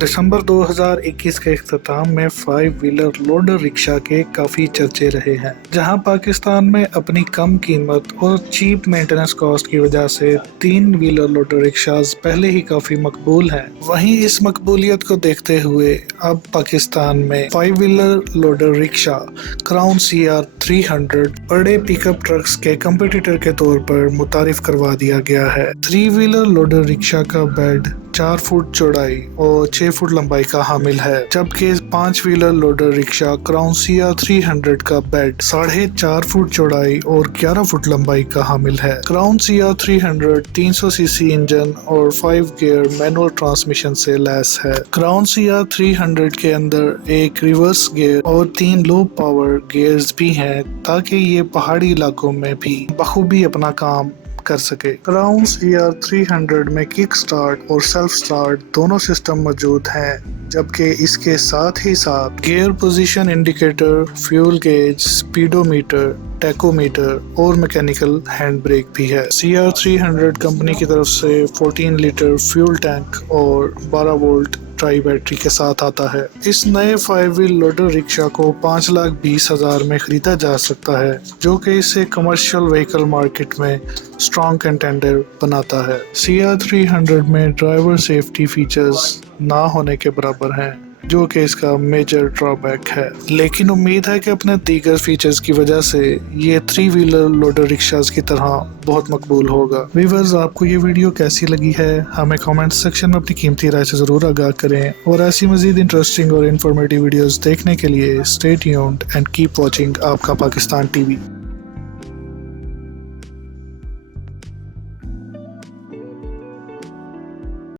दिसंबर 2021 के इख्तिताम में 5 wheeler loader rickshaw के काफ़ी चर्चे रहे हैं, जहां पाकिस्तान में अपनी कम कीमत और चीप मेंटेनेंस कॉस्ट की वजह से 3 व्हीलर लोडर रिक्शाज पहले ही काफ़ी मकबूल हैं। वहीं इस मकबूलियत को देखते हुए अब पाकिस्तान में 5 wheeler loader rickshaw crown CR 300 बड़े पिकअप ट्रक्स के कंपटीटर के तौर पर मुतारिफ करवा दिया गया है। 3 व्हीलर लोडर रिक्शा का बेड 4 फुट चौड़ाई और 6 फुट लंबाई का हामिल है, जबकि 5 wheeler loader rickshaw crown CR 300 का बेड 4.5 फुट चौड़ाई और 11 फुट लंबाई का हामिल है। क्राउन CR 300 300 सीसी इंजन और 5 गियर मैनुअल ट्रांसमिशन से लैस है। क्राउन CR 300 के अंदर एक रिवर्स गियर और 3 लो पावर गियर्स भी हैं, ताकि ये पहाड़ी इलाकों में भी बखूबी अपना काम कर सके। क्राउन CR 300 में किक स्टार्ट और सेल्फ स्टार्ट दोनों सिस्टम मौजूद हैं, जबकि इसके साथ ही साथ gear position indicator, fuel gauge, speedometer, tachometer और मैकेनिकल हैंड ब्रेक भी है। CR 300 कंपनी की तरफ से 14 लीटर फ्यूल टैंक और 12 वोल्ट ट्राई बैटरी के साथ आता है। इस नए 5 व्हील लोडर रिक्शा को 5,20,000 में खरीदा जा सकता है, जो कि इसे कमर्शियल व्हीकल मार्केट में स्ट्रॉन्ग कंटेंडर बनाता है। CR 300 में ड्राइवर सेफ्टी फीचर्स ना होने के बराबर हैं, जो कि इसका मेजर ड्रॉबैक है, लेकिन उम्मीद है कि अपने दीगर फीचर्स की वजह से ये 3 व्हीलर लोडर रिक्शाज की तरह बहुत मकबूल होगा। व्यूअर्स, आपको ये वीडियो कैसी लगी है हमें कमेंट सेक्शन में अपनी कीमती राय से ज़रूर आगाह करें, और ऐसी मज़ीद इंटरेस्टिंग और इन्फॉर्मेटिव वीडियोस देखने के लिए stay tuned and keep watching आपका पाकिस्तान TV।